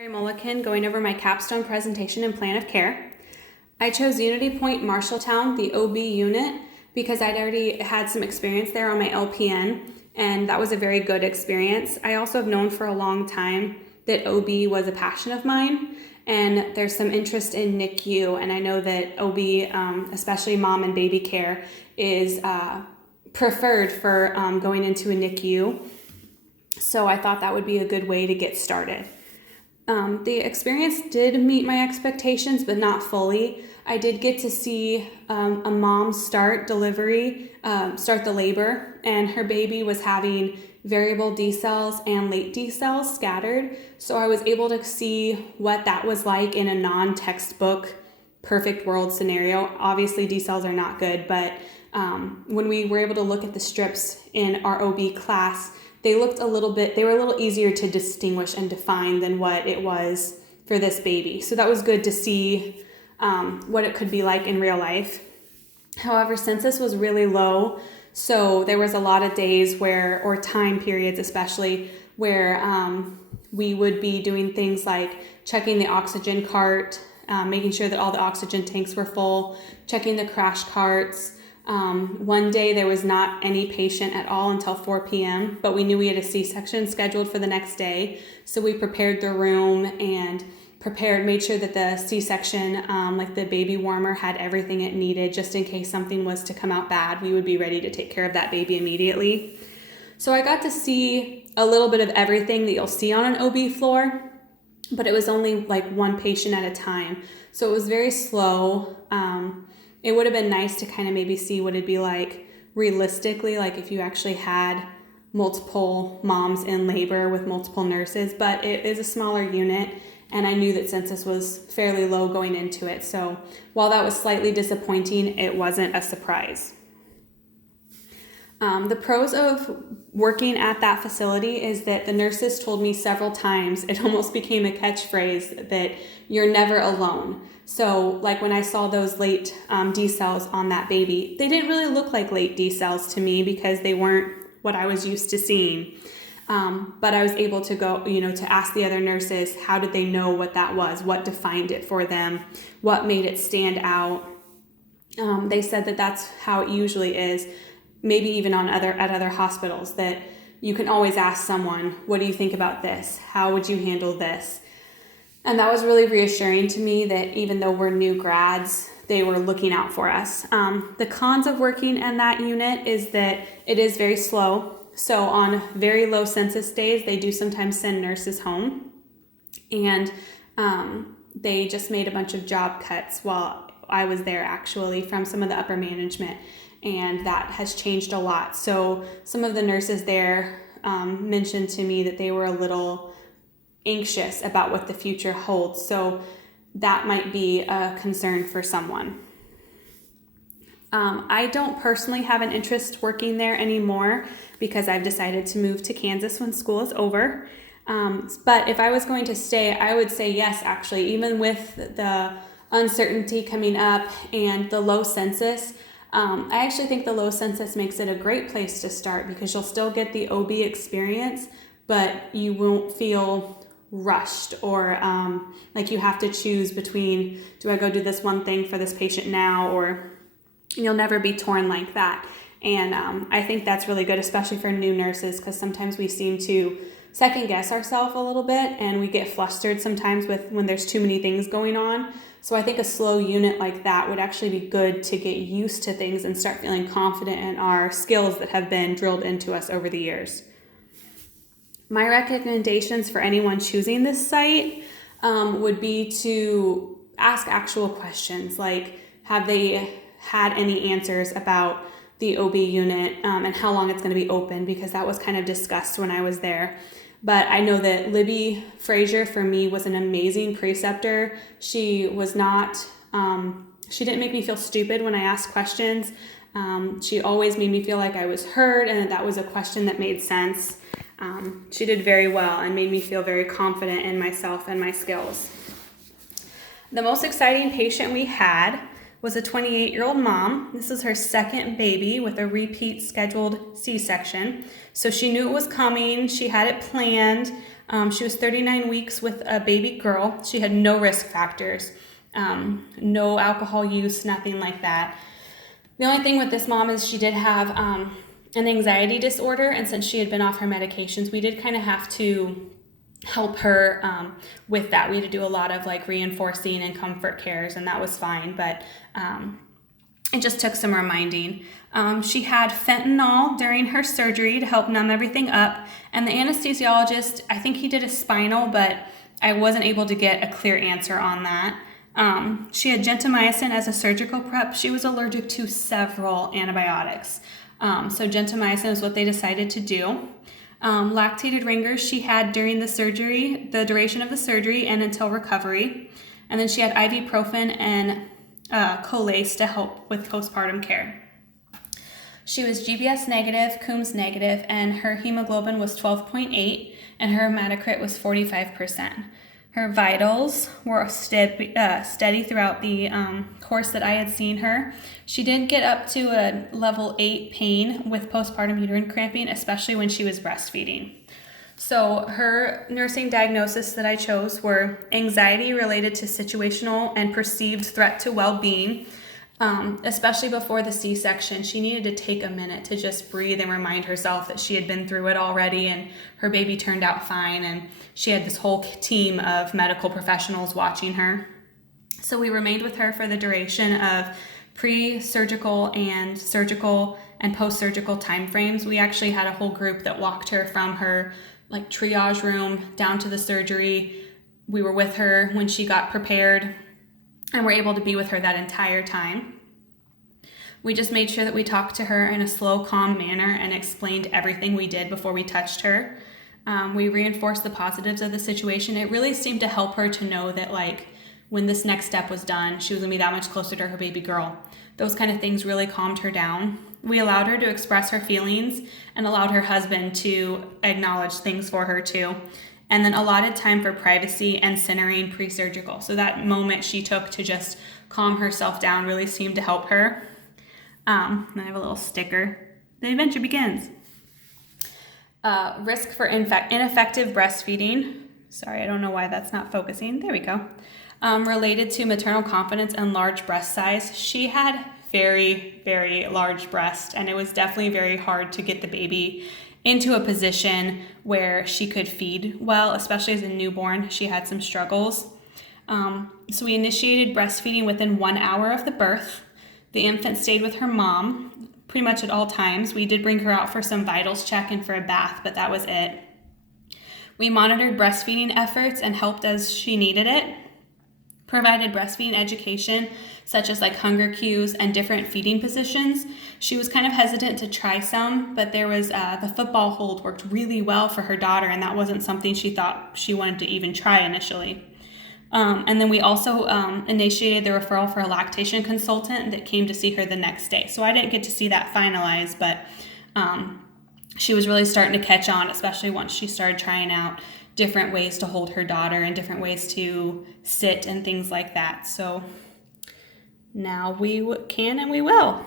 Mulliken, going over my capstone presentation and plan of care. I chose Unity Point Marshalltown, the OB unit, because I'd already had some experience there on my LPN, and that was a very good experience. I also have known for a long time that OB was a passion of mine, and there's some interest in NICU, and I know that OB, especially mom and baby care, is preferred for going into a NICU, so I thought that would be a good way to get started. The experience did meet my expectations, but not fully. I did get to see a mom start the labor, and her baby was having variable D cells and late D cells scattered. So I was able to see what that was like in a non-textbook perfect world scenario. Obviously, D cells are not good, but when we were able to look at the strips in our OB class, they were a little easier to distinguish and define than what it was for this baby. So that was good to see what it could be like in real life. However, census was really low, so there was a lot of days or time periods especially, where we would be doing things like checking the oxygen cart, making sure that all the oxygen tanks were full, checking the crash carts. One day there was not any patient at all until 4 p.m., but we knew we had a C-section scheduled for the next day. So we prepared the room and made sure that the C-section, like the baby warmer, had everything it needed just in case something was to come out bad. We would be ready to take care of that baby immediately. So I got to see a little bit of everything that you'll see on an OB floor, but it was only like one patient at a time. So it was very slow. It would have been nice to kind of maybe see what it'd be like realistically, like if you actually had multiple moms in labor with multiple nurses, but it is a smaller unit, and I knew that census was fairly low going into it. So while that was slightly disappointing, it wasn't a surprise. The pros of working at that facility is that the nurses told me several times, it almost became a catchphrase, that you're never alone. So like when I saw those late D cells on that baby, they didn't really look like late D cells to me because they weren't what I was used to seeing. But I was able to go, to ask the other nurses, how did they know what that was? What defined it for them? What made it stand out? They said that that's how it usually is. Maybe even at other hospitals, that you can always ask someone, what do you think about this? How would you handle this? And that was really reassuring to me that even though we're new grads, they were looking out for us. The cons of working in that unit is that it is very slow. So on very low census days, they do sometimes send nurses home. And they just made a bunch of job cuts while I was there, actually, from some of the upper management. And that has changed a lot. So some of the nurses there mentioned to me that they were a little anxious about what the future holds. So that might be a concern for someone. I don't personally have an interest working there anymore because I've decided to move to Kansas when school is over. But if I was going to stay, I would say yes, actually, even with the uncertainty coming up and the low census. I actually think the low census makes it a great place to start because you'll still get the OB experience, but you won't feel rushed or like you have to choose between, do I go do this one thing for this patient now, or you'll never be torn like that. And I think that's really good, especially for new nurses, because sometimes we seem to second guess ourselves a little bit and we get flustered sometimes when there's too many things going on. So I think a slow unit like that would actually be good to get used to things and start feeling confident in our skills that have been drilled into us over the years. My recommendations for anyone choosing this site would be to ask actual questions, like have they had any answers about the OB unit and how long it's going to be open, because that was kind of discussed when I was there. But I know that Libby Frazier, for me, was an amazing preceptor. She was not, she didn't make me feel stupid when I asked questions. She always made me feel like I was heard and that was a question that made sense. She did very well and made me feel very confident in myself and my skills. The most exciting patient we had was a 28-year-old mom. This is her second baby with a repeat scheduled C-section. So she knew it was coming. She had it planned. She was 39 weeks with a baby girl. She had no risk factors, no alcohol use, nothing like that. The only thing with this mom is she did have an anxiety disorder, and since she had been off her medications, we did kind of have to help her with that. We had to do a lot of like reinforcing and comfort cares, and that was fine, but it just took some reminding. She had fentanyl during her surgery to help numb everything up, and the anesthesiologist, I think he did a spinal, but I wasn't able to get a clear answer on that. She had gentamicin as a surgical prep. She was allergic to several antibiotics. So gentamicin is what they decided to do. Lactated ringers she had during the surgery, the duration of the surgery and until recovery. And then she had ibuprofen and Colace to help with postpartum care. She was GBS negative, Coombs negative, and her hemoglobin was 12.8, and her hematocrit was 45%. Her vitals were steady throughout the course that I had seen her. She did get up to a level 8 pain with postpartum uterine cramping, especially when she was breastfeeding. So her nursing diagnosis that I chose were anxiety related to situational and perceived threat to well-being, especially before the C-section. She needed to take a minute to just breathe and remind herself that she had been through it already and her baby turned out fine, and she had this whole team of medical professionals watching her. So we remained with her for the duration of pre-surgical and surgical and post-surgical timeframes. We actually had a whole group that walked her from her like triage room down to the surgery. We were with her when she got prepared, and we're able to be with her that entire time. We just made sure that we talked to her in a slow, calm manner and explained everything we did before we touched her. We reinforced the positives of the situation. It really seemed to help her to know that like when this next step was done, she was gonna be that much closer to her baby girl. Those kind of things really calmed her down. We allowed her to express her feelings and allowed her husband to acknowledge things for her too. And then allotted time for privacy and centering pre-surgical. So that moment she took to just calm herself down really seemed to help her. And I have a little sticker. The adventure begins. Risk for ineffective breastfeeding. Sorry, I don't know why that's not focusing. There we go. Related to maternal confidence and large breast size. She had very, very large breast, and it was definitely very hard to get the baby into a position where she could feed well, especially as a newborn. She had some struggles. So we initiated breastfeeding within 1 hour of the birth. The infant stayed with her mom pretty much at all times. We did bring her out for some vitals check and for a bath, but that was it. We monitored breastfeeding efforts and helped as she needed it. Provided breastfeeding education, such as like hunger cues and different feeding positions. She was kind of hesitant to try some, but there was the football hold worked really well for her daughter, and that wasn't something she thought she wanted to even try initially. And then we also initiated the referral for a lactation consultant that came to see her the next day. So I didn't get to see that finalized, but she was really starting to catch on, especially once she started trying out different ways to hold her daughter and different ways to sit and things like that. So now we can and we will.